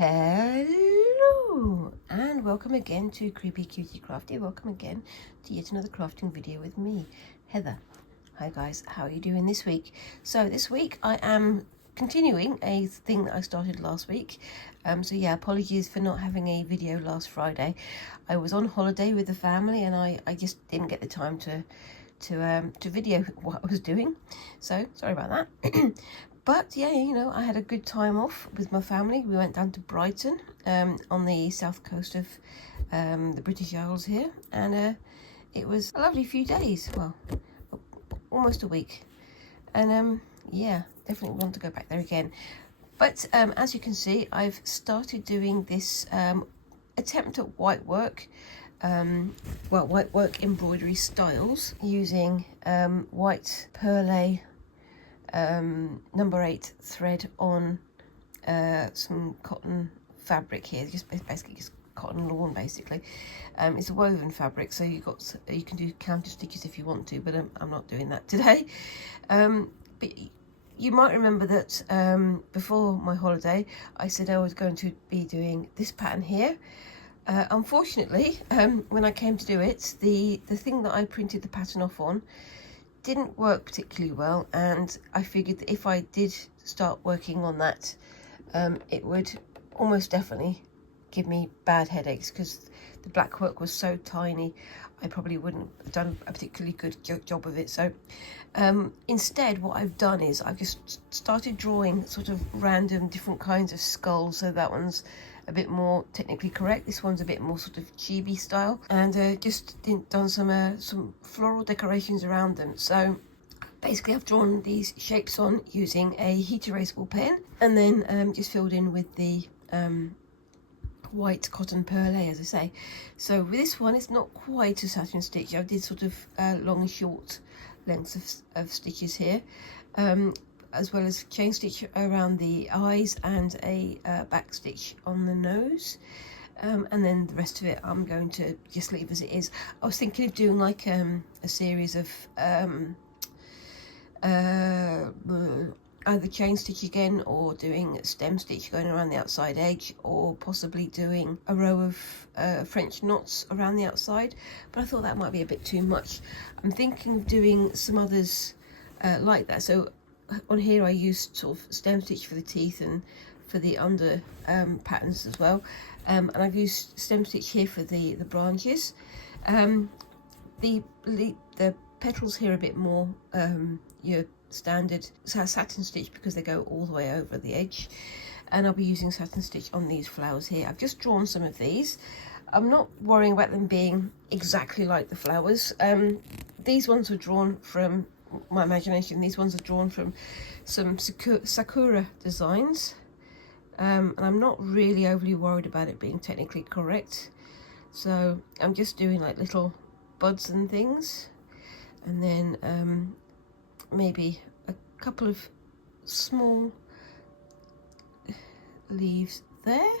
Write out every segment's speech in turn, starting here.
Hello and welcome again to Creepy Cutie Crafty. Welcome again to yet another crafting video with me, Heather. Hi guys, how are you doing this week? So this week I am continuing a thing that I started last week. So yeah, apologies for not having a video last Friday. I was on holiday with the family and I just didn't get the time to video what I was doing. So sorry about that. But yeah, you know, I had a good time off with my family. We went down to Brighton on the south coast of the British Isles here, and it was a lovely few days, well, almost a week, and yeah, definitely want to go back there again. But as you can see, I've started doing this attempt at whitework, whitework embroidery styles using white perle number 8 thread on some cotton fabric here, basically just cotton lawn basically. It's a woven fabric, so you can do counter stitches if you want to, but I'm not doing that today. But you might remember that before my holiday I said I was going to be doing this pattern here. Unfortunately, when I came to do it, the thing that I printed the pattern off on didn't work particularly well, and I figured that if I did start working on that, it would almost definitely give me bad headaches because the black work was so tiny. I probably wouldn't have done a particularly good job of it. So instead what I've done is I've just started drawing sort of random different kinds of skulls. So that one's a bit more technically correct, this one's a bit more sort of chibi style, and just done some floral decorations around them. So basically I've drawn these shapes on using a heat erasable pen, and then just filled in with the white cotton perle, as I say. So with this one, it's not quite a satin stitch. I did sort of long and short lengths of stitches here, as well as chain stitch around the eyes and a back stitch on the nose, and then the rest of it I'm going to just leave as it is. I was thinking of doing like a series of either chain stitch again, or doing stem stitch going around the outside edge, or possibly doing a row of French knots around the outside, but I thought that might be a bit too much. I'm thinking of doing some others like that. So on here I used sort of stem stitch for the teeth and for the under patterns as well, and I've used stem stitch here for the branches. The petals here are a bit more your standard satin stitch because they go all the way over the edge, and I'll be using satin stitch on these flowers here. I've just drawn some of these. I'm not worrying about them being exactly like the flowers. These ones were drawn from my imagination. These ones are drawn from some sakura designs, and I'm not really overly worried about it being technically correct, so I'm just doing like little buds and things, and then maybe a couple of small leaves there,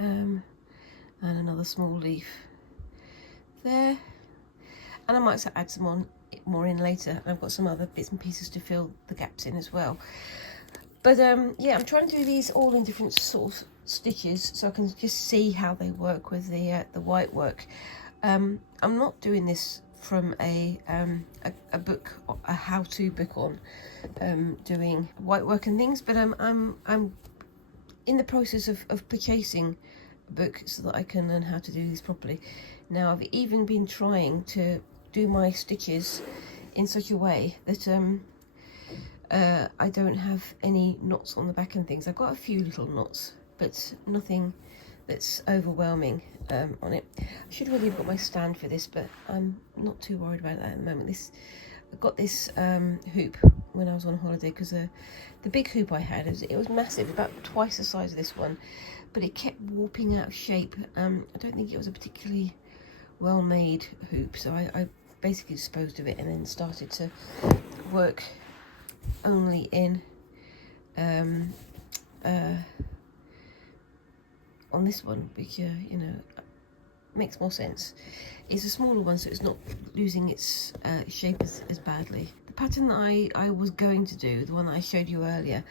and another small leaf there, and I might add some more in later. I've got some other bits and pieces to fill the gaps in as well. But yeah, I'm trying to do these all in different sort of stitches so I can just see how they work with the white work. I'm not doing this from a book, a how-to book on doing white work and things, but I'm in the process of purchasing a book so that I can learn how to do this properly. Now I've even been trying to do my stitches in such a way that I don't have any knots on the back and things. I've got a few little knots, but nothing that's overwhelming on it. I should really have got my stand for this, but I'm not too worried about that at the moment. I got this hoop when I was on holiday, because the big hoop I had, it was massive, about twice the size of this one, but it kept warping out of shape. I don't think it was a particularly well made hoop, so I basically disposed of it and then started to work only in on this one, which you know, makes more sense. It's a smaller one, so it's not losing its shape as badly. The pattern that I was going to do, the one that I showed you earlier,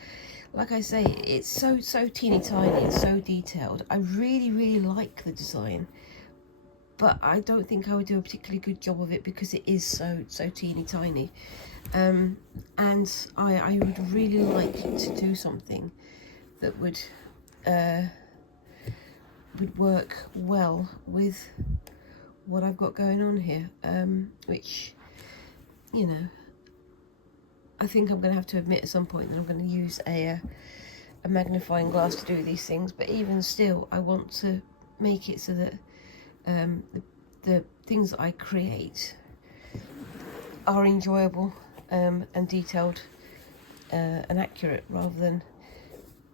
like I say, it's so teeny tiny and so detailed. I really like the design, but I don't think I would do a particularly good job of it because it is so teeny tiny. And I would really like to do something that would work well with what I've got going on here, which, you know, I think I'm going to have to admit at some point that I'm going to use a magnifying glass to do these things. But even still, I want to make it so that the things that I create are enjoyable and detailed and accurate, rather than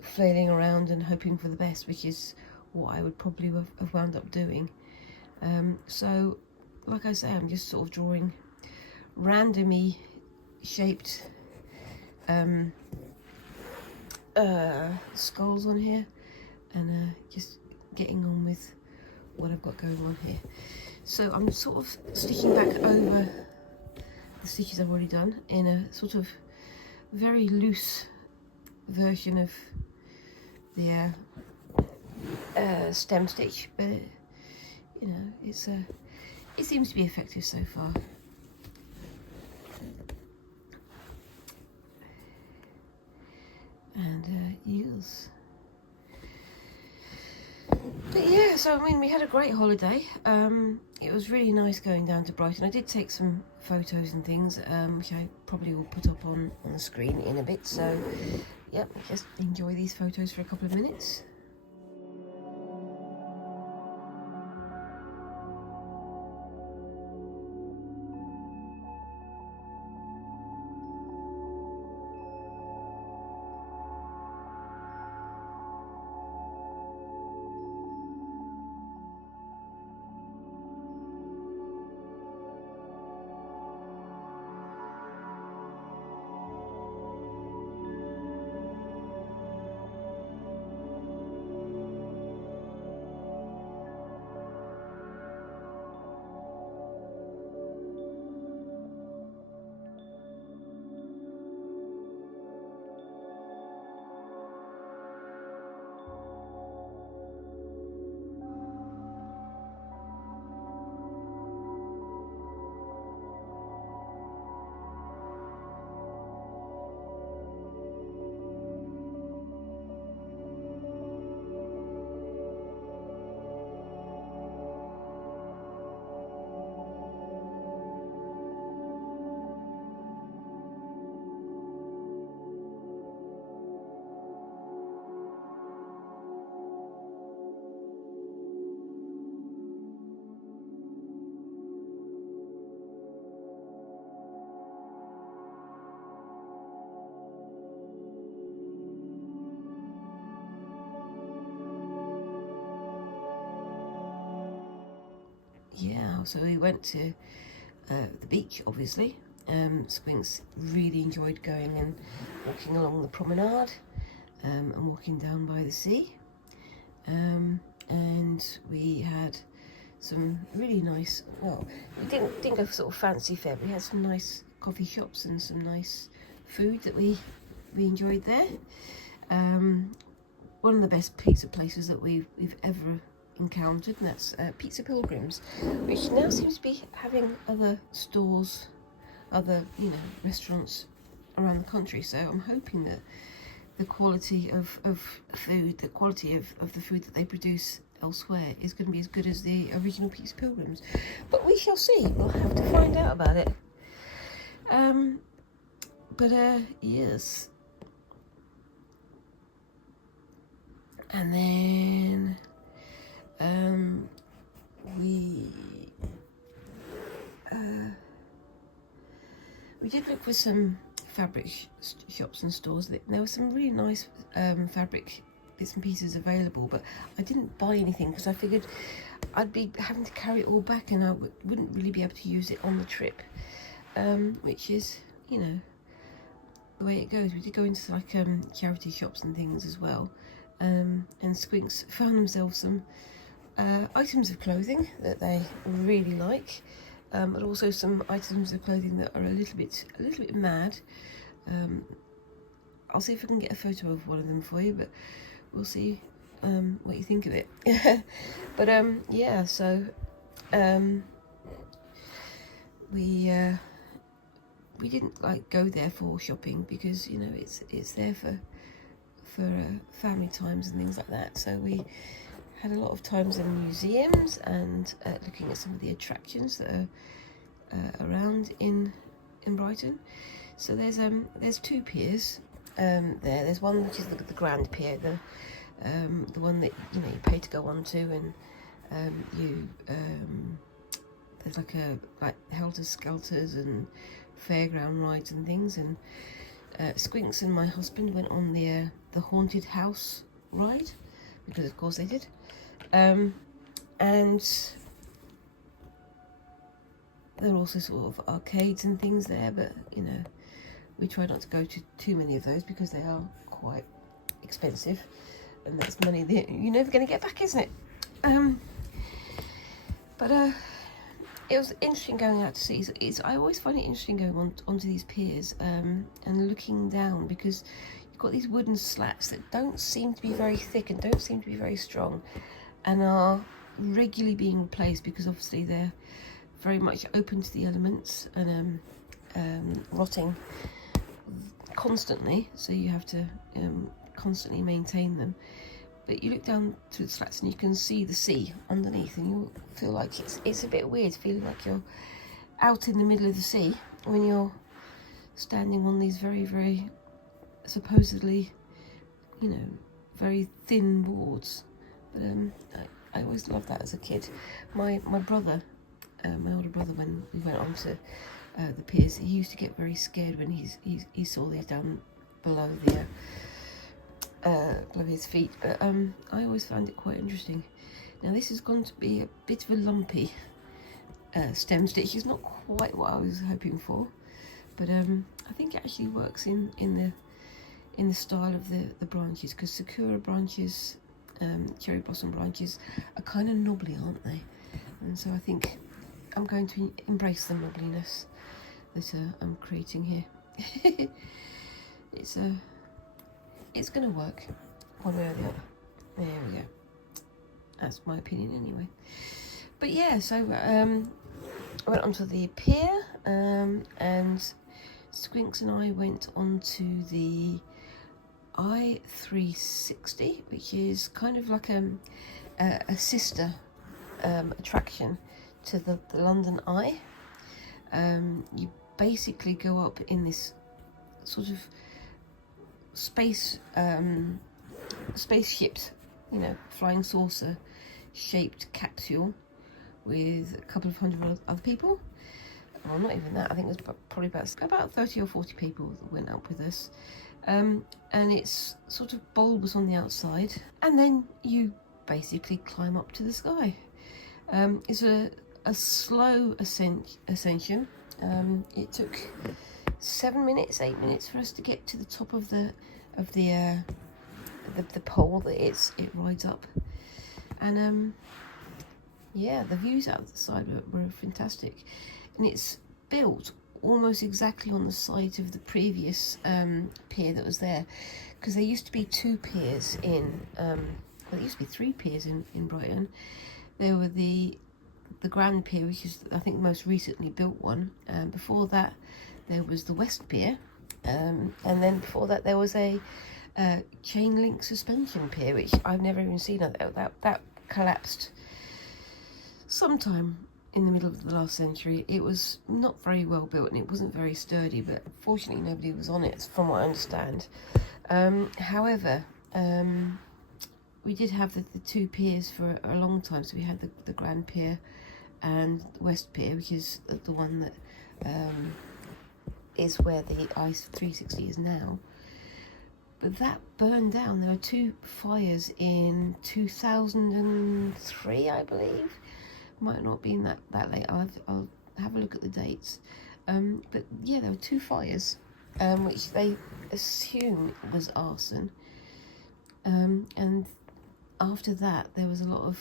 flailing around and hoping for the best, which is what I would probably have wound up doing. So, like I say, I'm just sort of drawing randomly shaped skulls on here, and just getting on with what I've got going on here. So I'm sort of stitching back over the stitches I've already done in a sort of very loose version of the stem stitch, but you know, it seems to be effective so far. And yes. But yeah, so I mean, we had a great holiday. It was really nice going down to Brighton. I did take some photos and things, which I probably will put up on the screen in a bit. So, yep, just enjoy these photos for a couple of minutes. Yeah, so we went to the beach, obviously. Squinks really enjoyed going and walking along the promenade and walking down by the sea. And we had some really nice, well, we didn't go for sort of fancy fare, but we had some nice coffee shops and some nice food that we enjoyed there. One of the best pizza places that we've ever encountered, and that's Pizza Pilgrims, which now seems to be having other stores, other, you know, restaurants around the country. So I'm hoping that the quality of food, the quality of the food that they produce elsewhere is going to be as good as the original Pizza Pilgrims. But we shall see. We'll have to find out about it. Yes. And then we did look for some fabric shops and stores. There were some really nice fabric bits and pieces available, but I didn't buy anything because I figured I'd be having to carry it all back and I wouldn't really be able to use it on the trip, which is, you know, the way it goes. We did go into like charity shops and things as well, and Squinks found themselves some items of clothing that they really like, but also some items of clothing that are a little bit mad. I'll see if I can get a photo of one of them for you, but we'll see what you think of it. But yeah, so we didn't like go there for shopping because, you know, it's there for family times and things like that. So we had a lot of times in museums and looking at some of the attractions that are around in Brighton. So there's two piers there's one which is the Grand Pier, the one that, you know, you pay to go onto, and there's like helter-skelters and fairground rides and things, and Squinks and my husband went on the haunted house ride, because of course they did, and there are also sort of arcades and things there, but, you know, we try not to go to too many of those because they are quite expensive, and that's money that you're never going to get back, isn't it? But it was interesting going out to sea. I always find it interesting going onto these piers and looking down, because you've got these wooden slats that don't seem to be very thick and don't seem to be very strong, and are regularly being replaced because obviously they're very much open to the elements and rotting constantly, so you have to constantly maintain them. But you look down through the slats and you can see the sea underneath, and you'll feel like it's a bit weird feeling like you're out in the middle of the sea when you're standing on these very, very supposedly, you know, very thin boards. But I always loved that as a kid. My brother, my older brother, when we went onto the piers, he used to get very scared when he saw these down below below his feet, but I always found it quite interesting. Now this is going to be a bit of a lumpy stem stitch. It's not quite what I was hoping for, but I think it actually works in the style of the branches, because sakura branches, cherry blossom branches, are kind of knobbly, aren't they? And so I think I'm going to embrace the knobbliness that I'm creating here. It's going to work one way or the other. There we go. That's my opinion anyway. But yeah, so I went onto the pier, and Squinks and I went onto the I-360, which is kind of like a sister attraction to the London Eye. You basically go up in this sort of spaceships, you know, flying saucer shaped capsule with a couple of hundred other people. Well, not even that. I think it was probably about 30 or 40 people that went up with us. And it's sort of bulbous on the outside, and then you basically climb up to the sky. It's a slow ascension. It took 8 minutes for us to get to the top of the pole that it rides up, and yeah, the views out the side were fantastic, and it's built almost exactly on the site of the previous pier that was there, because there used to be two piers well, there used to be three piers in Brighton. There were the Grand Pier, which is I think the most recently built one. Before that there was the West Pier, and then before that there was a chain link suspension pier, which I've never even seen. That collapsed sometime in the middle of the last century. It was not very well built and it wasn't very sturdy, but fortunately nobody was on it, from what I understand. However, we did have the two piers for a long time. So we had the Grand Pier and the West Pier, which is the one that is where the I-360 is now. But that burned down. There were two fires in 2003, I believe. Might not have been that late. I'll have a look at the dates. But yeah, there were two fires, which they assume was arson. And after that, there was a lot of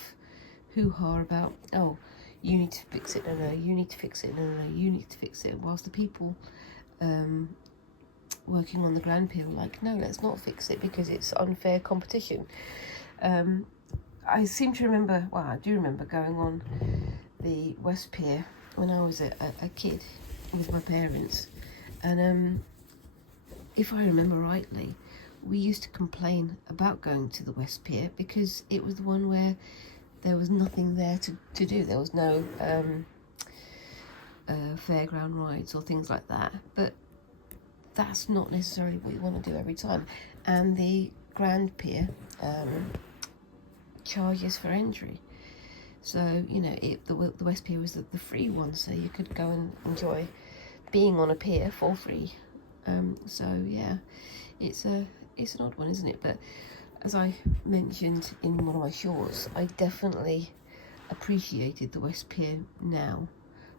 hoo-ha about, oh, you need to fix it, no, you need to fix it, no, you need to fix it. Whilst the people working on the grand pier were like, no, let's not fix it because it's unfair competition. I seem to remember, well, I do remember going on the West Pier when I was a kid with my parents, and if I remember rightly, we used to complain about going to the West Pier because it was the one where there was nothing there to do. There was no fairground rides or things like that, but that's not necessarily what you want to do every time. And the Grand Pier charges for entry, so you know the West Pier was the free one, so you could go and enjoy being on a pier for free. So yeah, it's an odd one, isn't it? But as I mentioned in one of my shorts, I definitely appreciated the West Pier now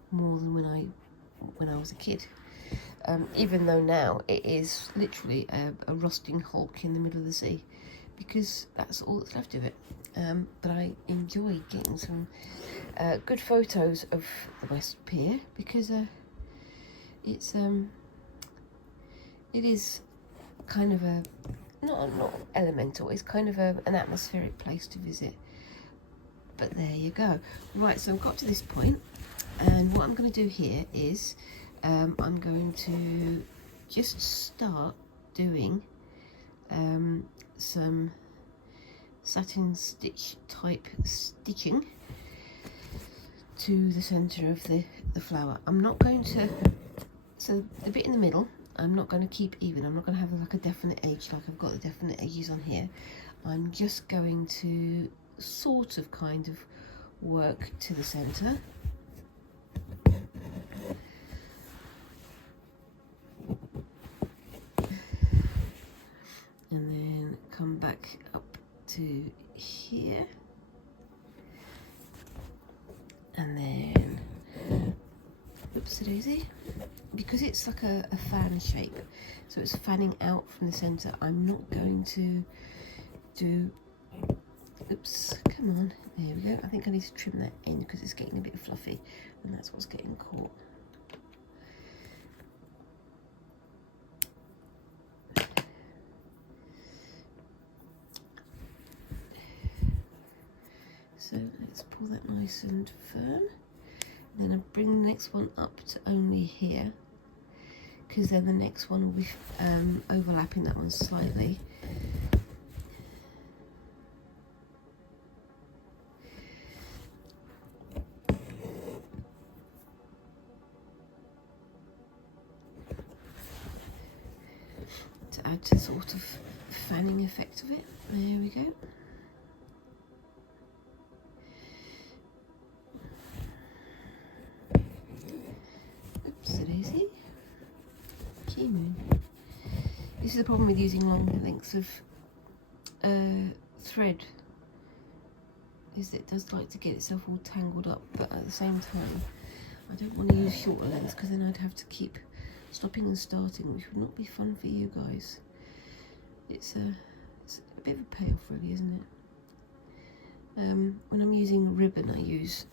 more than when I was a kid. Even though now it is literally a rusting hulk in the middle of the sea, because that's all that's left of it. But I enjoy getting some good photos of the West Pier because it is kind of a not elemental. It's kind of an atmospheric place to visit. But there you go. Right, so I've got to this point, and what I'm going to do here is I'm going to just start doing some satin stitch type stitching to the centre of the flower. I'm not going to, so the bit in the middle, I'm not going to keep even. I'm not going to have like a definite edge like I've got the definite edges on here. I'm just going to sort of kind of work to the centre. And then come back up to here. And then, oopsie daisy, because it's like a fan shape, so it's fanning out from the centre, I'm not going to do, oops, come on, there we go. I think I need to trim that end because it's getting a bit fluffy, and that's what's getting caught. So let's pull that nice and firm. Then I bring the next one up to only here, because then the next one will be overlapping that one slightly. To add to sort of fanning effect of it. There we go. This is the problem with using long lengths of thread, is that it does like to get itself all tangled up, but at the same time I don't want to use shorter lengths because then I'd have to keep stopping and starting, which would not be fun for you guys. It's a bit of a payoff really, isn't it? When I'm using ribbon, I use,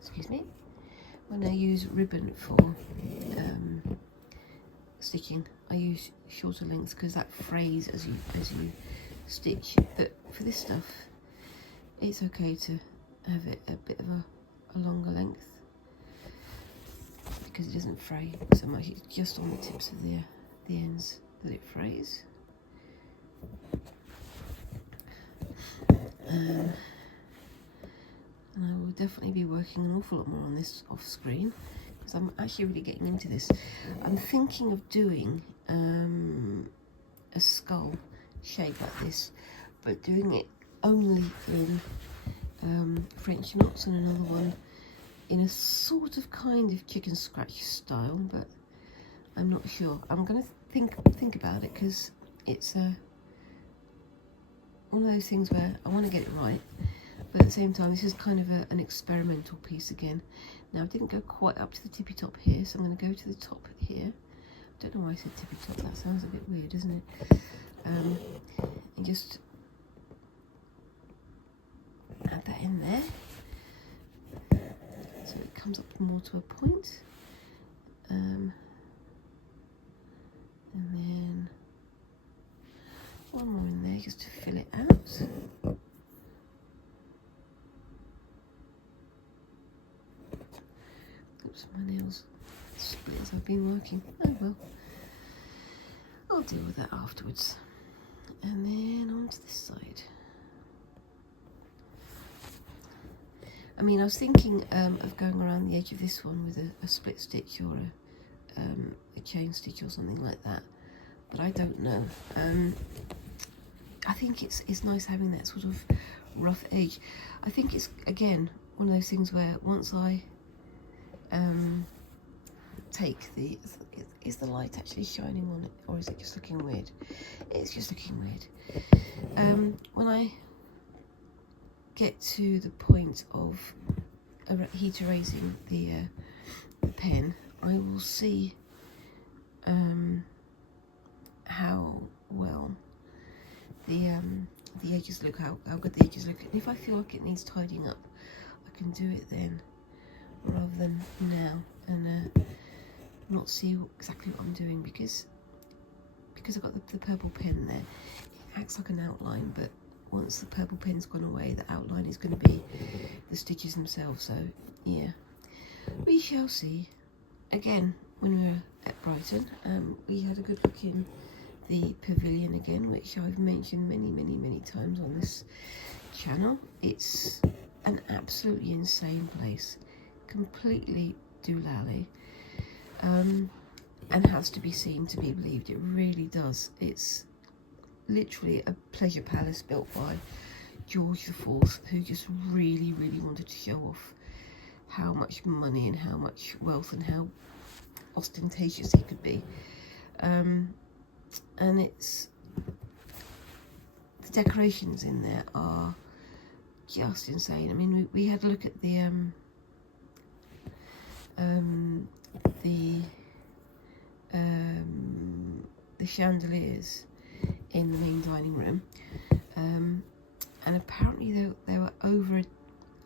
excuse me, when I use ribbon for stitching, I use shorter lengths because that frays as you stitch. But for this stuff, it's okay to have it a bit of a longer length because it doesn't fray so much. It's just on the tips of the ends that it frays. And I will definitely be working an awful lot more on this off screen because I'm actually really getting into this. I'm thinking of doing a skull shape like this, but doing it only in French knots, and another one in a sort of kind of chicken scratch style, but I'm not sure. I'm going to think about it because it's one of those things where I want to get it right, but at the same time this is kind of an experimental piece again. Now I didn't go quite up to the tippy top here, so I'm going to go to the top here. I don't know why I said tippy top, that sounds a bit weird, doesn't it? And just add that in there so it comes up more to a point. one more in there just to fill it out. Oops, my nails split as I've been working. Oh well, I'll deal with that afterwards. And then onto this side. I mean, I was thinking of going around the edge of this one with a split stitch or a chain stitch or something like that, but I don't know. I think it's nice having that sort of rough edge. I think it's, again, one of those things where once I take the... Is the light actually shining on it, or is it just looking weird? It's just looking weird. When I get to the point of heat erasing the pen, I will see how well the edges look, how good the edges look. And if I feel like it needs tidying up, I can do it then rather than now, and not see exactly what I'm doing, because I've got the purple pen there. It acts like an outline, but once the purple pen's gone away, the outline is going to be the stitches themselves. So yeah, we shall see. Again, when we were at Brighton, we had a good look in the pavilion again, which I've mentioned many times on this channel. It's an absolutely insane place, completely doolally, and has to be seen to be believed. It really does. It's literally a pleasure palace built by George IV, who just really wanted to show off how much money and how much wealth and how ostentatious he could be. And it's, the decorations in there are just insane. I mean, we had a look at the chandeliers in the main dining room, and apparently they were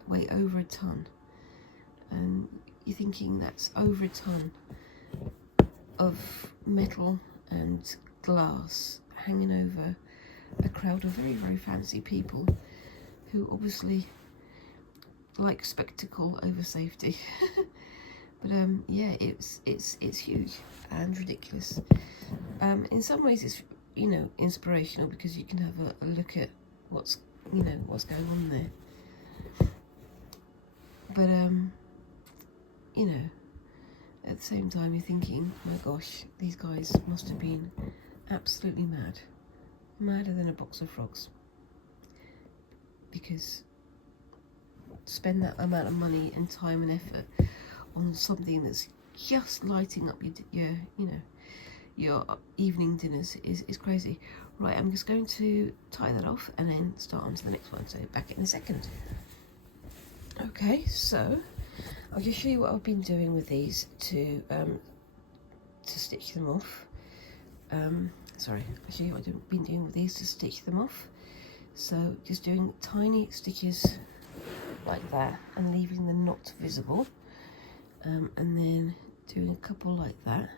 way over a ton. And you're thinking, that's over a ton of metal and glass hanging over a crowd of very fancy people who obviously like spectacle over safety. But yeah, it's huge and ridiculous. In some ways it's, you know, inspirational, because you can have a look at what's going on there. But you know, at the same time you're thinking, my gosh, these guys must have been absolutely mad, madder than a box of frogs, because to spend that amount of money and time and effort on something that's just lighting up your evening dinners is crazy. Right, I'm just going to tie that off and then start on to the next one, so back in a second. Okay, so I'll just show you what I've been doing with these to stitch them off. I'll show you what I've been doing with these to stitch them off. So just doing tiny stitches like that and leaving the knot visible, and then doing a couple like that.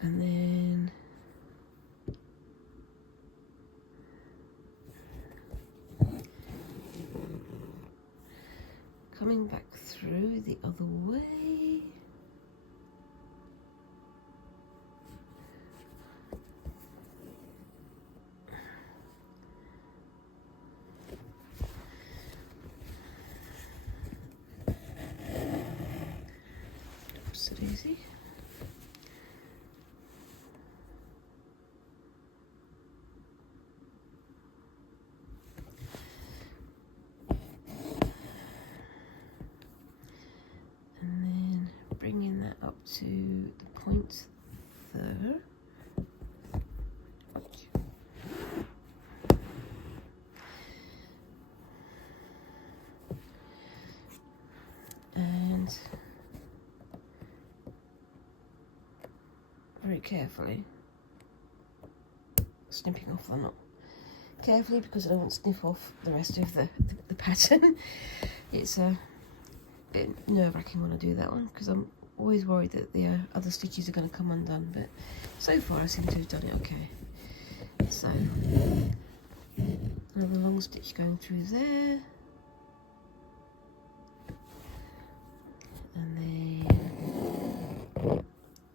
And then coming back through the other way. So easy. Bringing that up to the point there. And very carefully snipping off the knot. Carefully, because I don't want to snip off the rest of the pattern. It's a bit nerve-wracking when I do that one, because I'm always worried that the other stitches are going to come undone, but so far I seem to have done it okay. So another long stitch going through there, and then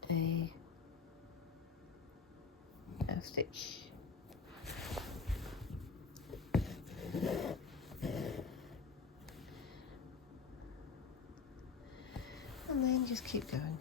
a half stitch, and then just keep going.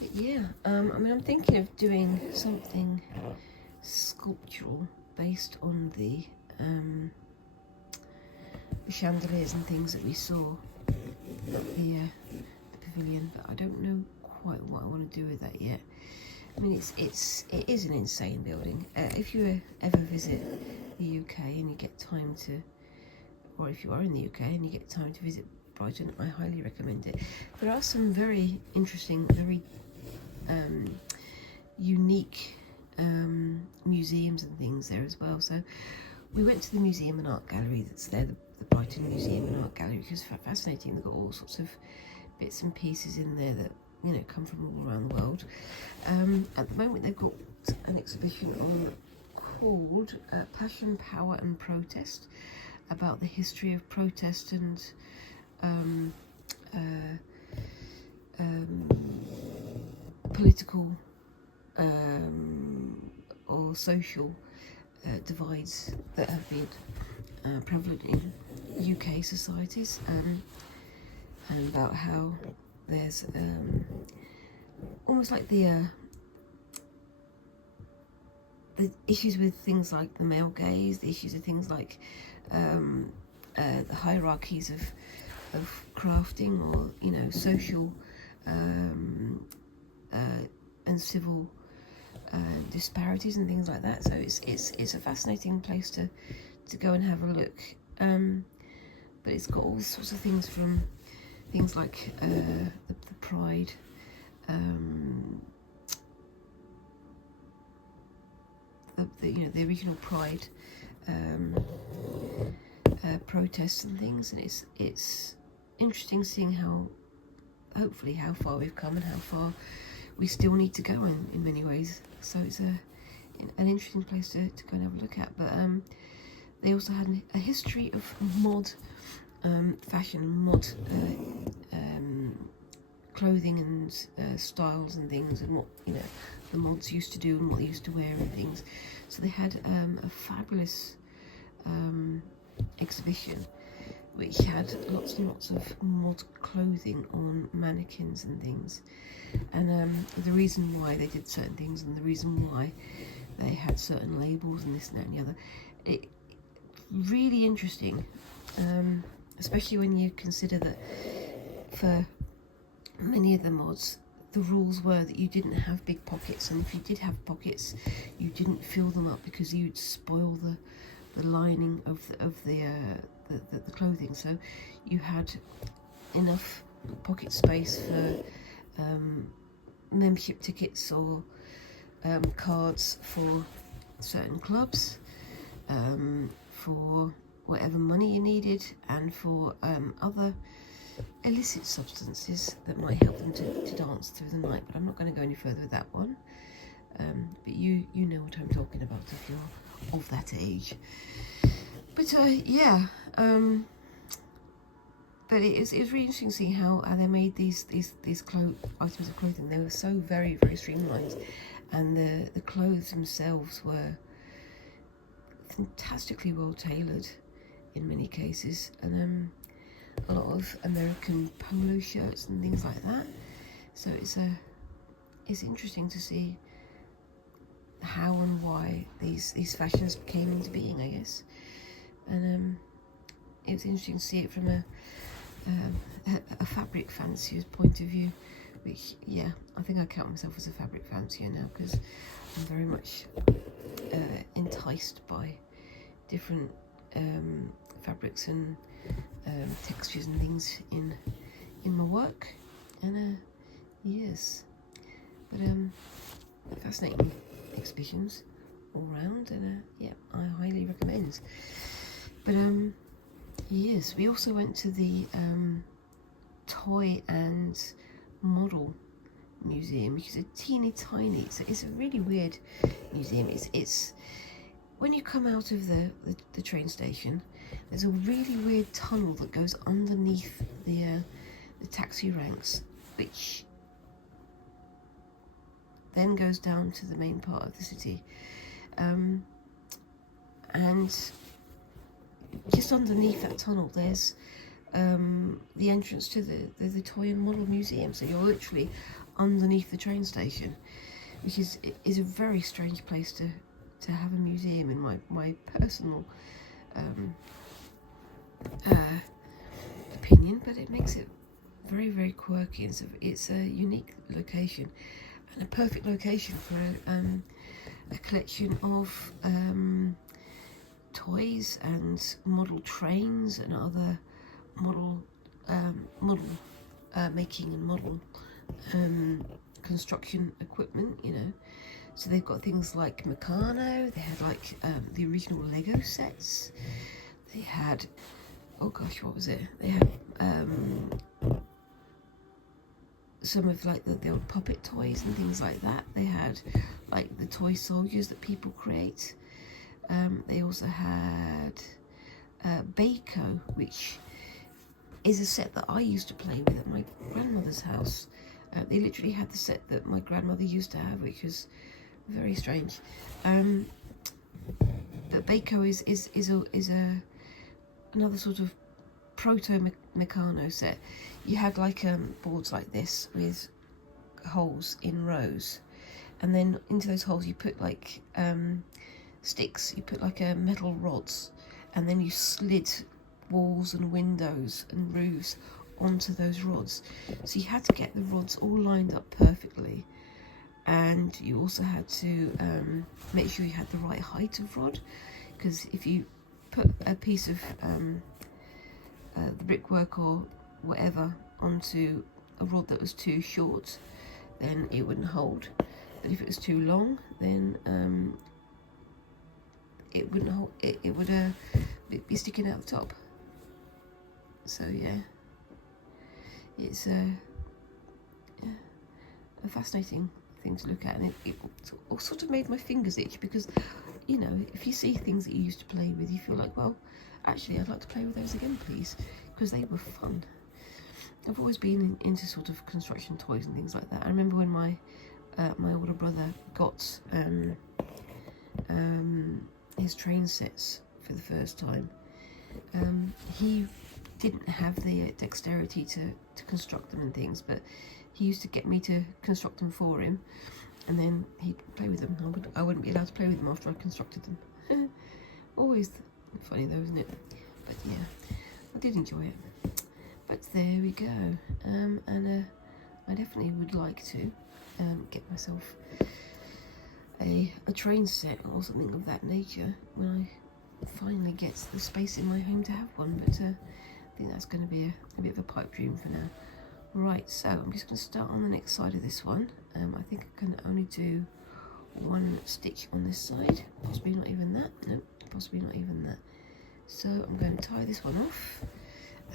But yeah, I mean, I'm thinking of doing something sculptural based on the chandeliers and things that we saw at the pavilion, but I don't know quite what I want to do with that yet. I mean, it is an insane building. If you ever visit the UK and you get time to, or if you are in the UK and you get time to visit Brighton, I highly recommend it. There are some very interesting, very unique museums and things there as well. So we went to the museum and art gallery that's there, the Brighton Museum and Art Gallery, which is fascinating. They've got all sorts of bits and pieces in there that, you know, come from all around the world. At the moment they've got an exhibition on called Passion, Power and Protest, about the history of protest and political or social divides that have been prevalent in UK societies, and about how there's almost like the issues with things like the male gaze, the issues of things like the hierarchies of crafting, or, you know, social and civil disparities and things like that. So it's a fascinating place to go and have a look. But it's got all sorts of things, from things like the Pride, the original Pride protests and things, and it's interesting seeing hopefully how far we've come and how far we still need to go in many ways. So it's an interesting place to go and have a look at. But they also had a history of mod fashion, mod clothing and styles and things, and what, you know, the mods used to do and what they used to wear and things. So they had a fabulous exhibition which had lots and lots of mod clothing on mannequins and things, and the reason why they did certain things and the reason why they had certain labels and this and that and the other. It really interesting, especially when you consider that for many of the mods the rules were that you didn't have big pockets, and if you did have pockets you didn't fill them up because you'd spoil the lining of the clothing. So you had enough pocket space for membership tickets or cards for certain clubs, for whatever money you needed, and for other illicit substances that might help them to dance through the night. But I'm not going to go any further with that one. But you know what I'm talking about if you're of that age. But yeah, but it was really interesting to see how they made these items of clothing. They were so very, very streamlined, and the clothes themselves were fantastically well tailored in many cases, and a lot of American polo shirts and things like that. So it's interesting to see how and why these fashions came into being, I guess. And it was interesting to see it from a fabric fancier's point of view, which, yeah, I think I count myself as a fabric fancier now, because I'm very much enticed by different fabrics and textures and things in my work. And yes, but fascinating exhibitions all round, and yeah, I highly recommend. But yes, we also went to the toy and model museum, which is a teeny tiny, it's a really weird museum. It's when you come out of the train station, there's a really weird tunnel that goes underneath the taxi ranks, which then goes down to the main part of the city, and just underneath that tunnel there's the entrance to the toy and model museum. So you're literally underneath the train station, which is a very strange place to have a museum, in my personal opinion, but it makes it very, very quirky. It's a unique location, and a perfect location for a collection of toys and model trains and other model making and model construction equipment, you know. So they've got things like Meccano, they had like the original Lego sets, they had, oh gosh, what was it? They had some of like the old puppet toys and things like that. They had like the toy soldiers that people create. They also had Baco, which is a set that I used to play with at my grandmother's house. They literally had the set that my grandmother used to have, which was very strange. But Baco is another sort of proto Meccano set. You had like boards like this with holes in rows, and then into those holes you put like sticks. You put like metal rods, and then you slid walls and windows and roofs onto those rods. So you had to get the rods all lined up perfectly, and you also had to make sure you had the right height of rod, because if you put a piece of the brickwork or whatever onto a rod that was too short, then it wouldn't hold. But if it was too long, then it wouldn't hold. It would be sticking out the top. So yeah, it's a fascinating thing to look at, and it sort of made my fingers itch, because, you know, if you see things that you used to play with, you feel like, well, actually I'd like to play with those again, please, because they were fun. I've always been into sort of construction toys and things like that. I remember when my older brother got his train sets for the first time. He didn't have the dexterity to construct them and things, but he used to get me to construct them for him, and then he'd play with them. I wouldn't be allowed to play with them after I constructed them. Always funny though, isn't it? But yeah, I did enjoy it. But there we go. And I definitely would like to get myself a train set or something of that nature when I finally get the space in my home to have one. But I think that's going to be a bit of a pipe dream for now. Right, so I'm just going to start on the next side of this one. I think I can only do one stitch on this side, possibly not even that. Nope, possibly not even that. So I'm going to tie this one off,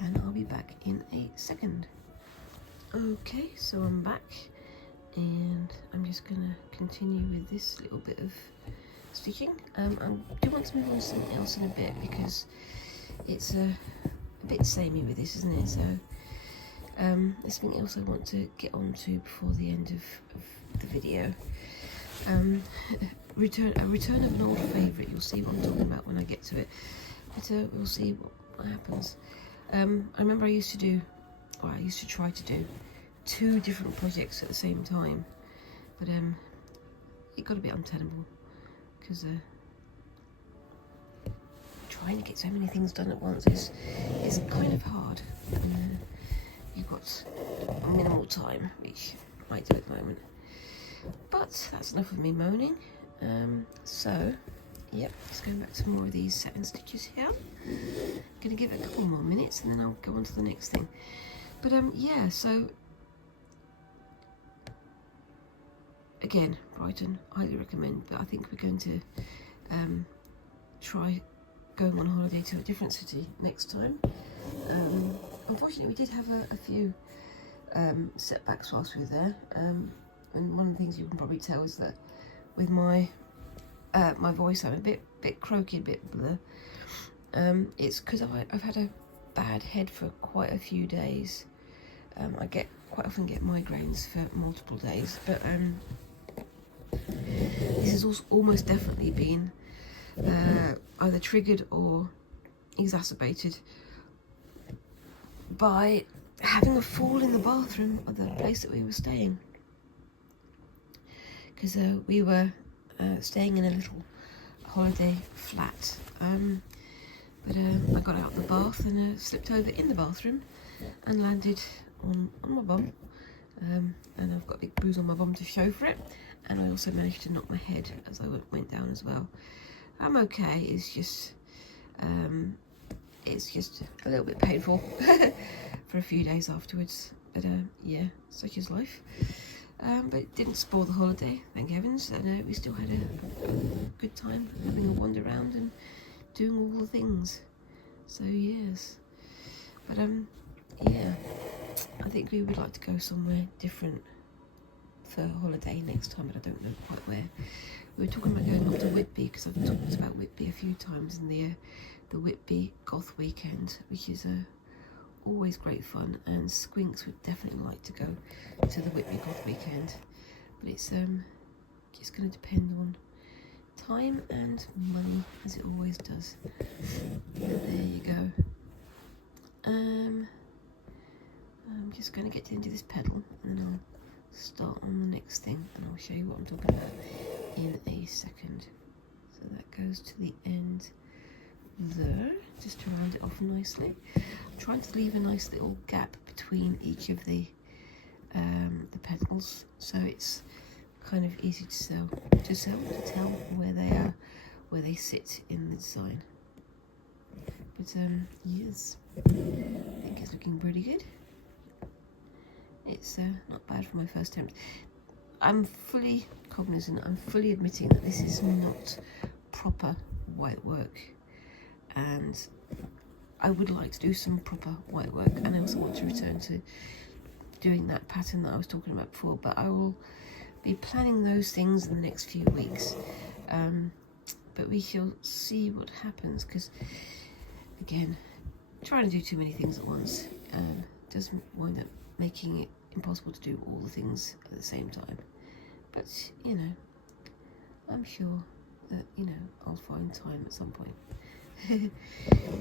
and I'll be back in a second. Okay, so I'm back, and I'm just going to continue with this little bit of stitching. I do want to move on to something else in a bit, because it's a bit samey with this, isn't it? So there's something else I want to get on to before the end of the video. A return of an old favourite. You'll see what I'm talking about when I get to it, but we'll see what happens. I remember I used to try to do 2 different projects at the same time, but it got a bit untenable, because trying to get so many things done at once is kind of hard. You've got minimal time, which I do at the moment. But that's enough of me moaning. So, yep, let's go back to more of these satin stitches here. I'm going to give it a couple more minutes and then I'll go on to the next thing. But yeah, so again, Brighton, highly recommend, but I think we're going to try going on holiday to a different city next time. Unfortunately, we did have a few setbacks whilst we were there, and one of the things you can probably tell is that with my my voice, I'm a bit croaky, a bit blur. It's because I've had a bad head for quite a few days. I quite often get migraines for multiple days, but this has also almost definitely been either triggered or exacerbated by having a fall in the bathroom of the place that we were staying, because we were staying in a little holiday flat, but I got out of the bath and slipped over in the bathroom and landed on my bum, and I've got a big bruise on my bum to show for it, and I also managed to knock my head as I went down as well. I'm okay, it's just a little bit painful for a few days afterwards, but yeah, such is life. But it didn't spoil the holiday, thank heavens, and we still had a good time having a wander around and doing all the things. So yes, but yeah, I think we would like to go somewhere different for holiday next time, but I don't know quite where. We were talking about going up to Whitby, because I've talked about Whitby a few times in the Whitby Goth weekend, which is always great fun, and Squinks would definitely like to go to the Whitby Goth weekend, but it's just going to depend on time and money, as it always does. But there you go. I'm just going to get to the end of this pedal and then I'll start on the next thing, and I'll show you what I'm talking about in a second. So that goes to the end there, just to round it off nicely. I'm trying to leave a nice little gap between each of the petals, so it's kind of easy to tell where they sit in the design. But yes, I think it's looking pretty good. It's not bad for my first attempt. I'm fully cognizant, I'm fully admitting that this is not proper white work, and I would like to do some proper white work, and I also want to return to doing that pattern that I was talking about before, but I will be planning those things in the next few weeks, but we shall see what happens, because again, trying to do too many things at once does wind up making it impossible to do all the things at the same time. But you know, I'm sure that I'll find time at some point.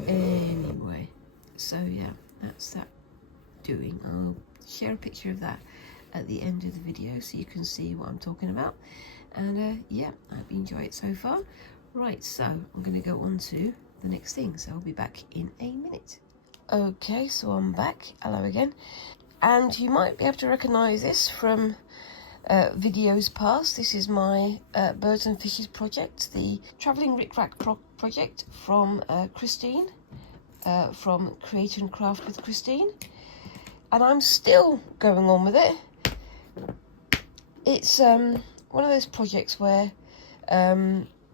Anyway, so yeah, that's that doing. I'll share a picture of that at the end of the video so you can see what I'm talking about, and yeah, I hope you enjoy it so far. Right, so I'm going to go on to the next thing, so I'll be back in a minute. Okay, so I'm back. Hello again. And you might be able to recognise this from videos past. This is my Birds and Fishes project, the Travelling Rick Rack project from Christine, from Create and Craft with Christine. And I'm still going on with it. It's one of those projects where,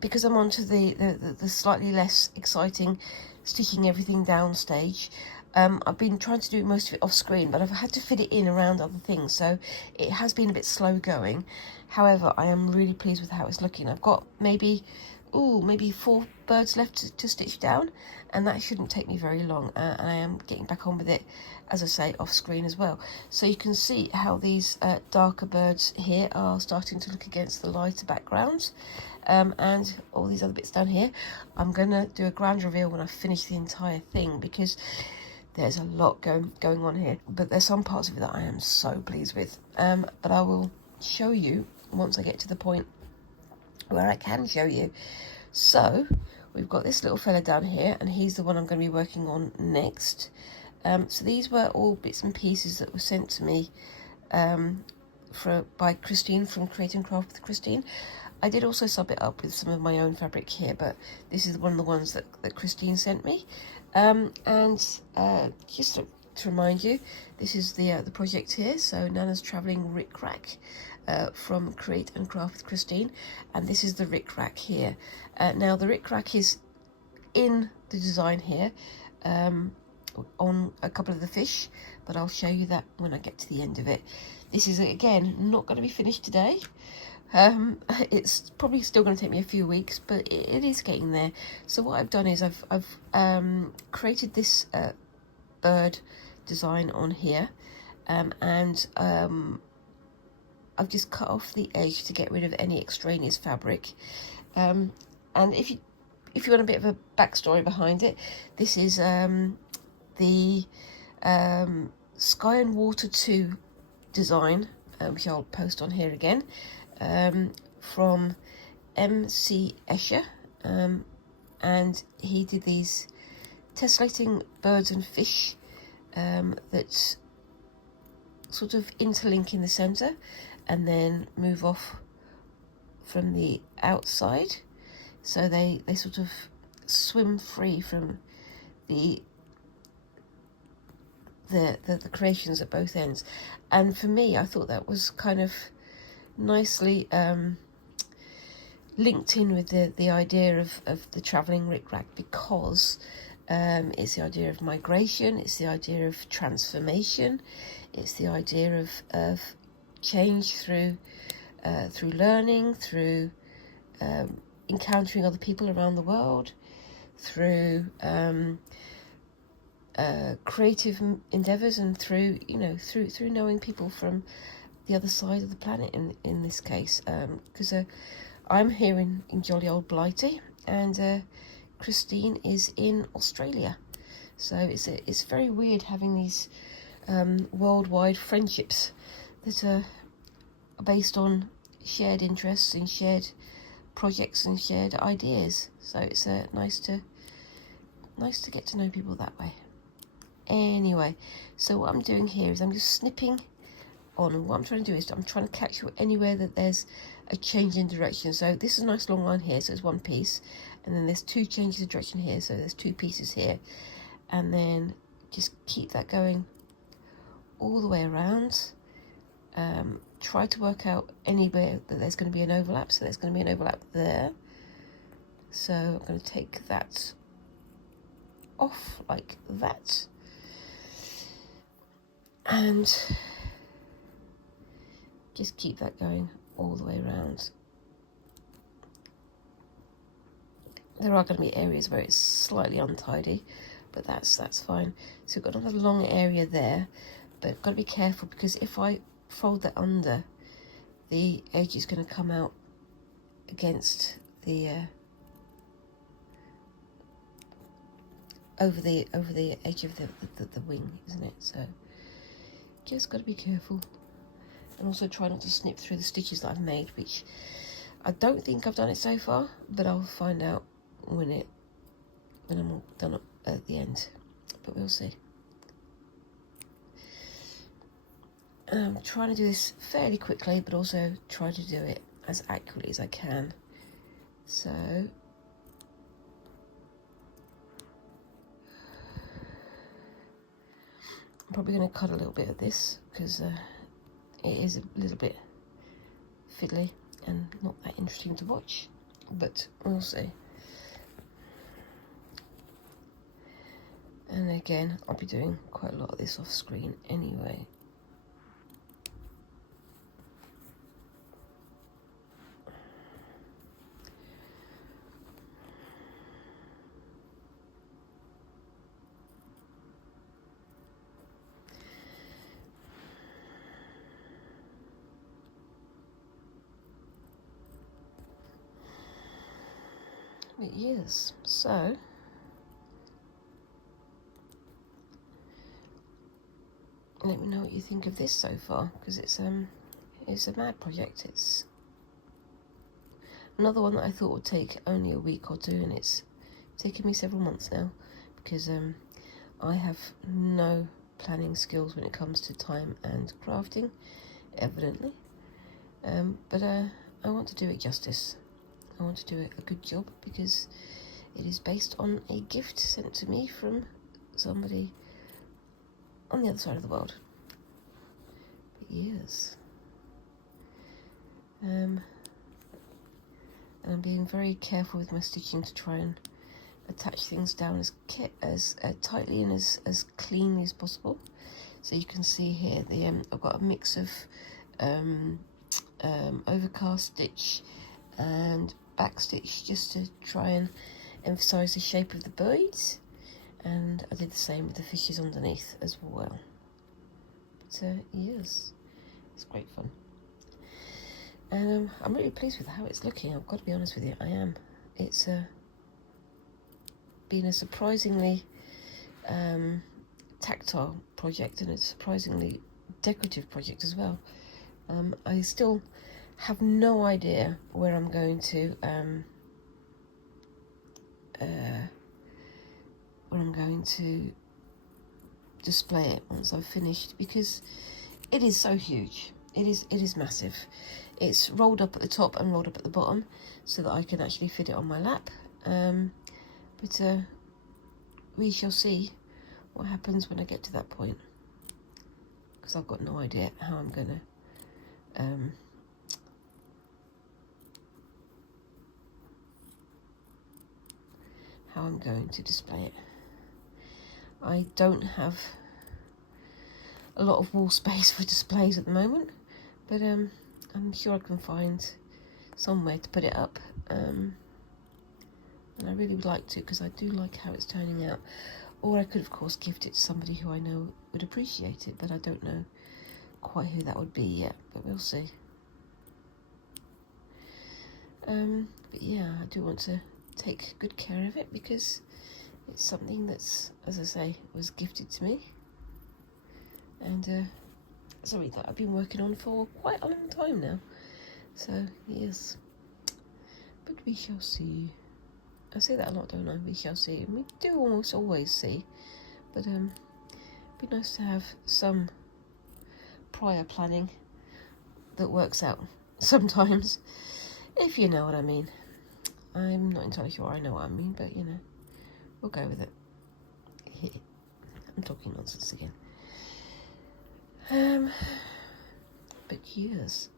because I'm onto the slightly less exciting stitching everything down stage, I've been trying to do most of it off screen, but I've had to fit it in around other things, so it has been a bit slow going. However, I am really pleased with how it's looking. I've got maybe 4 birds left to stitch down, and that shouldn't take me very long, and I am getting back on with it, as I say, off screen as well. So you can see how these darker birds here are starting to look against the lighter backgrounds, and all these other bits down here. I'm going to do a grand reveal when I finish the entire thing, because there's a lot going on here, but there's some parts of it that I am so pleased with. But I will show you once I get to the point where I can show you. So we've got this little fella down here, and he's the one I'm going to be working on next. So these were all bits and pieces that were sent to me by Christine from Create and Craft with Christine. I did also sub it up with some of my own fabric here, but this is one of the ones that Christine sent me. Just to remind you, this is the project here. So Nanna's Travelling Rick Rack from Create and Craft with Christine, and this is the Rick Rack here. Now the Rick Rack is in the design here on a couple of the fish, but I'll show you that when I get to the end of it. This is again not going to be finished today. It's probably still going to take me a few weeks, but it is getting there. So what I've done is I've created this bird design on here, and I've just cut off the edge to get rid of any extraneous fabric. And if you want a bit of a backstory behind it, this is the Sky and Water 2 design, which I'll post on here again, from MC Escher, and he did these tessellating birds and fish that sort of interlink in the center and then move off from the outside, so they sort of swim free from the creations at both ends. And for me, I thought that was kind of nicely linked in with the idea of the travelling rick-rack, because it's the idea of migration, it's the idea of transformation, it's the idea of change through learning, through encountering other people around the world, through creative endeavours, and through through knowing people from the other side of the planet in this case, because I'm here in jolly old Blighty, and Christine is in Australia. So it's very weird having these worldwide friendships that are based on shared interests and shared projects and shared ideas. So it's nice to get to know people that way. Anyway, so what I'm doing here is I'm just snipping on, and what I'm trying to do is I'm trying to catch anywhere that there's a change in direction. So this is a nice long line here, so it's one piece, and then there's two changes of direction here, so there's two pieces here, and then just keep that going all the way around. Try to work out anywhere that there's going to be an overlap, so there's going to be an overlap there, so I'm going to take that off like that, and just keep that going all the way around. There are going to be areas where it's slightly untidy, but that's fine. So we've got another long area there, but I've got to be careful, because if I fold that under, the edge is going to come out against the over the edge of the wing, isn't it? So just got to be careful, and also try not to snip through the stitches that I've made, which I don't think I've done it so far, but I'll find out when I'm all done at the end, but we'll see. I'm trying to do this fairly quickly, but also try to do it as accurately as I can. So I'm probably going to cut a little bit of this, because it is a little bit fiddly and not that interesting to watch, but we'll see. And again, I'll be doing quite a lot of this off screen anyway. Yes, so let me know what you think of this so far, because it's a mad project. It's another one that I thought would take only a week or two, and it's taken me several months now, because I have no planning skills when it comes to time and crafting, evidently. But I want to do it justice. I want to do it a good job, because it is based on a gift sent to me from somebody on the other side of the world. But yes. And I'm being very careful with my stitching to try and attach things down as tightly and as cleanly as possible. So you can see here I've got a mix of overcast stitch and back stitch, just to try and emphasize the shape of the beads, and I did the same with the fishes underneath as well. But yes, it's great fun, and I'm really pleased with how it's looking. I've got to be honest with you, I am. It's been a surprisingly tactile project, and a surprisingly decorative project as well. I still have no idea where I'm going to display it once I've finished, because it is so huge. It is massive. It's rolled up at the top and rolled up at the bottom, so that I can actually fit it on my lap. But we shall see what happens when I get to that point, because I've got no idea how I'm gonna display it. I don't have a lot of wall space for displays at the moment, but I'm sure I can find somewhere to put it up, and I really would like to, because I do like how it's turning out. Or I could, of course, gift it to somebody who I know would appreciate it, but I don't know quite who that would be yet, but we'll see. But yeah, I do want to take good care of it, because it's something that's, as I say, was gifted to me, and something that I've been working on for quite a long time now. So yes, but we shall see. I say that a lot, don't I? We shall see. And we do almost always see, but it'd be nice to have some prior planning that works out sometimes, if you know what I mean. I'm not entirely sure I know what I mean, but you know, we'll go with it. I'm talking nonsense again. But yes,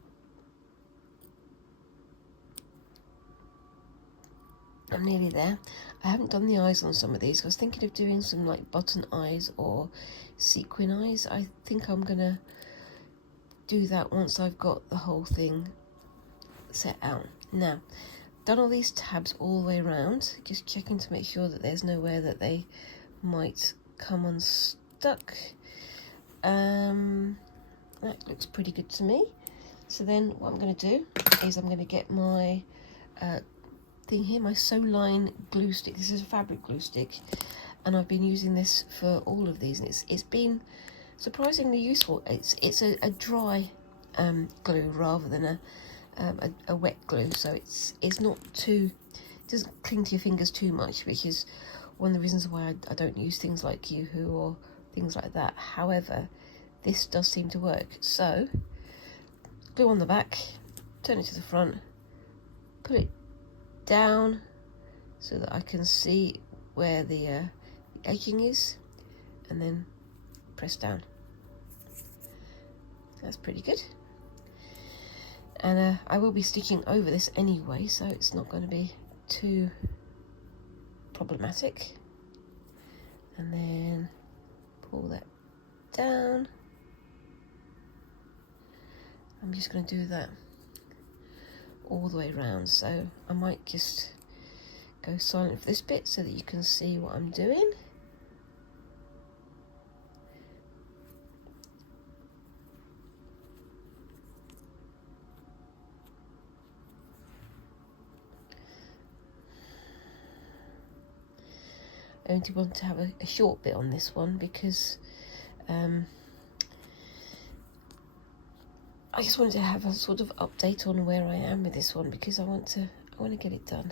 I'm nearly there. I haven't done the eyes on some of these. I was thinking of doing some like button eyes or sequin eyes. I think I'm gonna do that once I've got the whole thing set out. Now, done all these tabs all the way around, just checking to make sure that there's nowhere that they might come unstuck. That looks pretty good to me. So then what I'm going to do is I'm going to get my thing here, my Soline glue stick. This is a fabric glue stick, and I've been using this for all of these, and it's been surprisingly useful. It's a dry glue rather than a wet glue, so it's not too, it doesn't cling to your fingers too much, which is one of the reasons why I don't use things like Yoo-hoo or things like that. However, this does seem to work. So glue on the back, turn it to the front, put it down so that I can see where the edging is, and then press down. That's pretty good. And I will be stitching over this anyway, so it's not going to be too problematic. And then pull that down. I'm just going to do that all the way around, so I might just go silent for this bit so that you can see what I'm doing. I only want to have a short bit on this one, because I just wanted to have a sort of update on where I am with this one, because I want to get it done,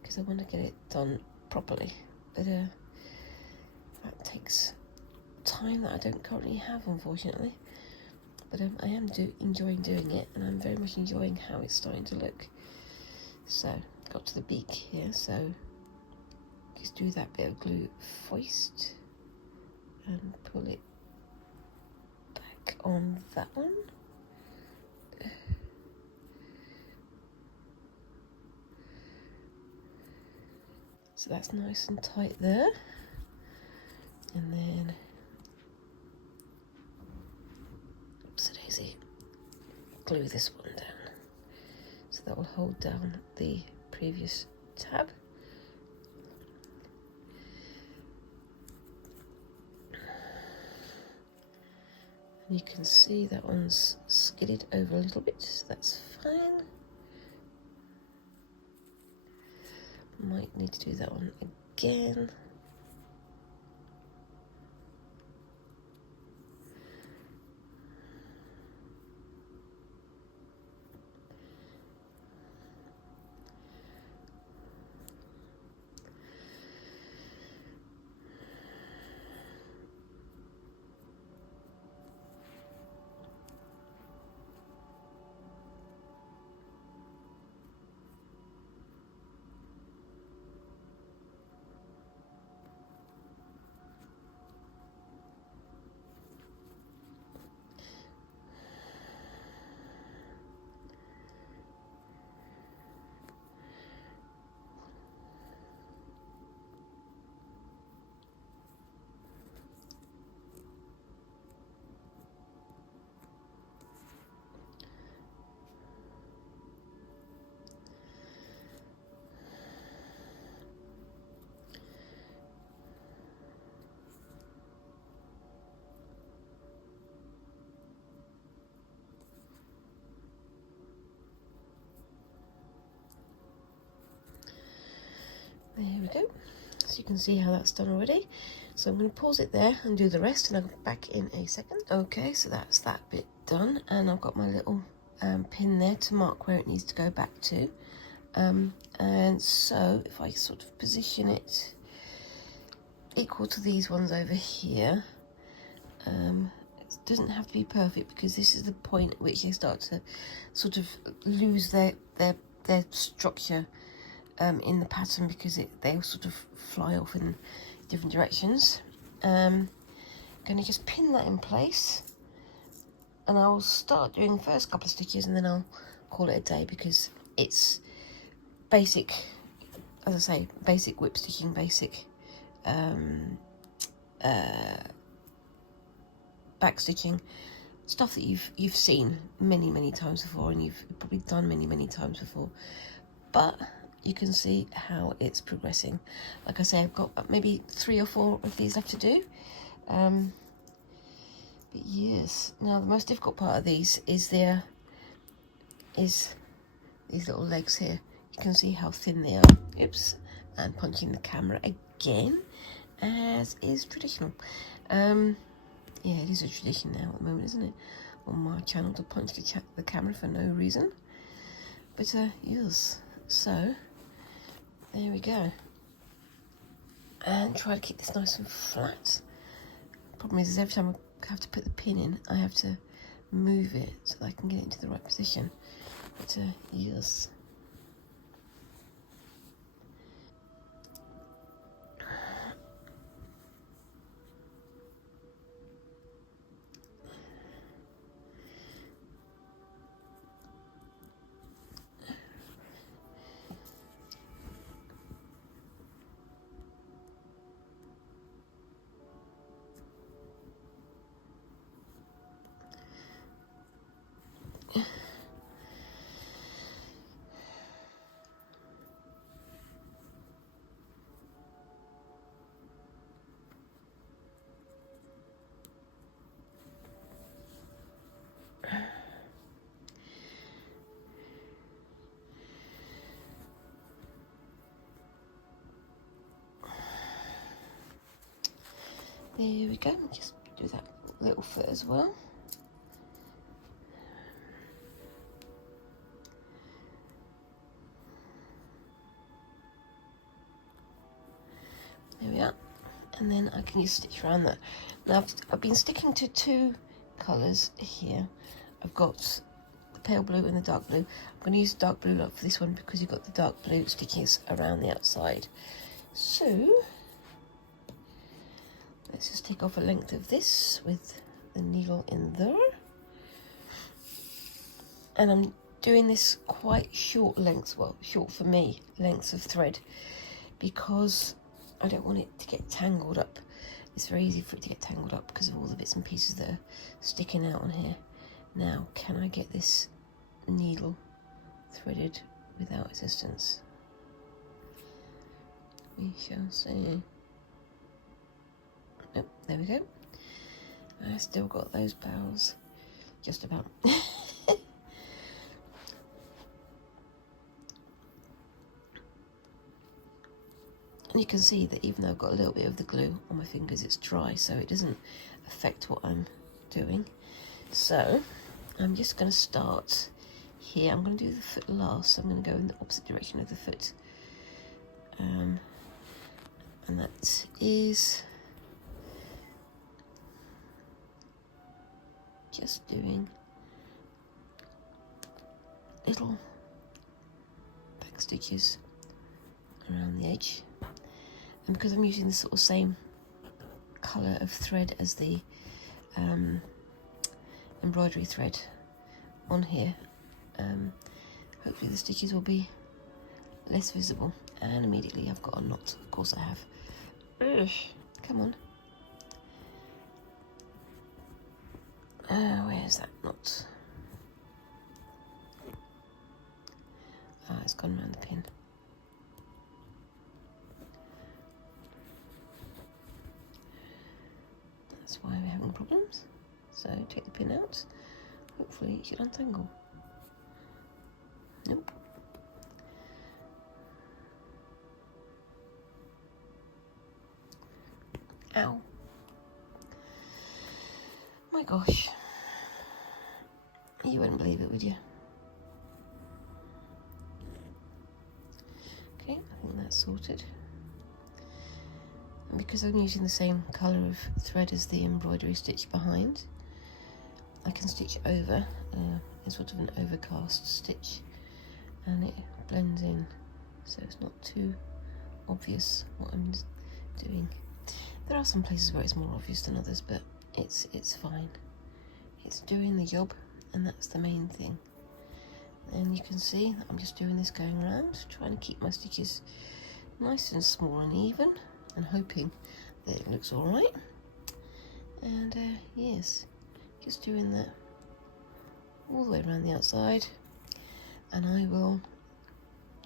because I want to get it done properly. But that takes time that I don't currently have, unfortunately. But I am enjoying doing it, and I'm very much enjoying how it's starting to look. So, got to the beak here, so just do that bit of glue first and pull it back on that one. So that's nice and tight there. And then, oopsie-daisy, glue this one down. So that will hold down the previous tab. And you can see that one's skidded over a little bit, so that's fine. Might need to do that one again. There we go. So you can see how that's done already. So I'm going to pause it there and do the rest, and I'll be back in a second. Okay, so that's that bit done, and I've got my little pin there to mark where it needs to go back to. And so if I sort of position it equal to these ones over here, it doesn't have to be perfect, because this is the point at which they start to sort of lose their structure in the pattern, because they sort of fly off in different directions. Going to just pin that in place, and I'll start doing the first couple of stitches, and then I'll call it a day, because it's basic, as I say, basic whip stitching, basic back stitching, stuff that you've seen many times before, and you've probably done many times before. But you can see how it's progressing. Like I say, I've got maybe 3 or 4 of these left to do. But yes, now the most difficult part of these is these little legs here. You can see how thin they are. Oops, and punching the camera again, as is traditional. Yeah, it is a tradition now at the moment, isn't it? On my channel, to punch the camera for no reason. But yes, so there we go. And try to keep this nice and flat. Problem is every time I have to put the pin in, I have to move it so that I can get it into the right position. But yes. There we go, just do that little foot as well. and then I can just stitch around that. Now I've been sticking to two colours here. I've got the pale blue and the dark blue. I'm going to use the dark blue for this one because you've got the dark blue stitches around the outside. So let's just take off a length of this with the needle in there. And I'm doing this quite short lengths, well, short for me, lengths of thread, because I don't want it to get tangled up. It's very easy for it to get tangled up because of all the bits and pieces that are sticking out on here. Now, can I get this needle threaded without assistance? We shall see. Nope, there we go. I still got those bows, just about. And you can see that even though I've got a little bit of the glue on my fingers, it's dry, so it doesn't affect what I'm doing. So I'm just going to start here. I'm going to do the foot last, so I'm going to go in the opposite direction of the foot. And that is just doing little back stitches around the edge. And because I'm using the sort of same colour of thread as the embroidery thread on here, hopefully the stitches will be less visible. And immediately I've got a knot. Of course I have. Ugh, come on. Where's that knot? Ah, it's gone around the pin. That's why we're having problems. So take the pin out. Hopefully it should untangle. Nope. Ow. My gosh. You wouldn't believe it, would you? Okay, I think that's sorted. And because I'm using the same colour of thread as the embroidery stitch behind, I can stitch over in sort of an overcast stitch, and it blends in, so it's not too obvious what I'm doing. There are some places where it's more obvious than others, but it's fine. It's doing the job, and that's the main thing. And you can see that I'm just doing this going around, trying to keep my stitches nice and small and even, and hoping that it looks all right. And yes, just doing that all the way around the outside, and I will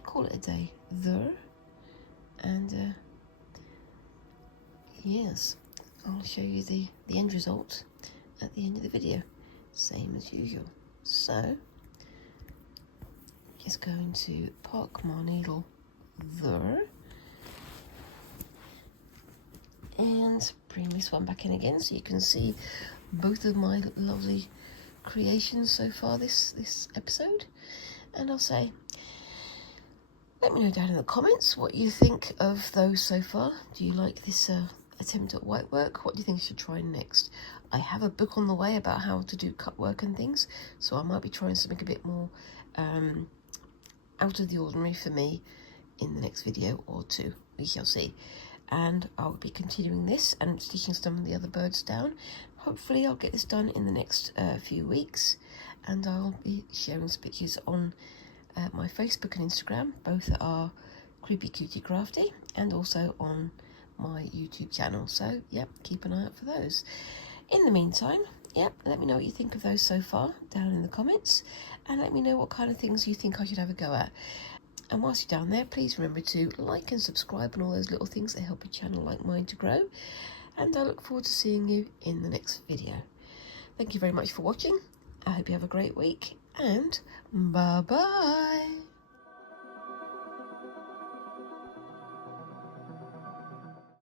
call it a day there. And yes, I'll show you the end result at the end of the video, same as usual. So just going to park my needle there and bring this one back in again so you can see both of my lovely creations so far this episode. And I'll say, let me know down in the comments what you think of those so far. Do you like this attempt at white work? What do you think I should try next? I have a book on the way about how to do cut work and things, so I might be trying something a bit more out of the ordinary for me in the next video or two. We shall see. And I'll be continuing this and stitching some of the other birds down. Hopefully I'll get this done in the next few weeks, and I'll be sharing some pictures on my Facebook and Instagram. Both are Creepy Cutie Crafty, and also on my YouTube channel. So yep, keep an eye out for those. In the meantime, yep, let me know what you think of those so far down in the comments, and let me know what kind of things you think I should have a go at. And whilst you're down there, please remember to like and subscribe and all those little things that help a channel like mine to grow. And I look forward to seeing you in the next video. Thank you very much for watching. I hope you have a great week, and bye bye.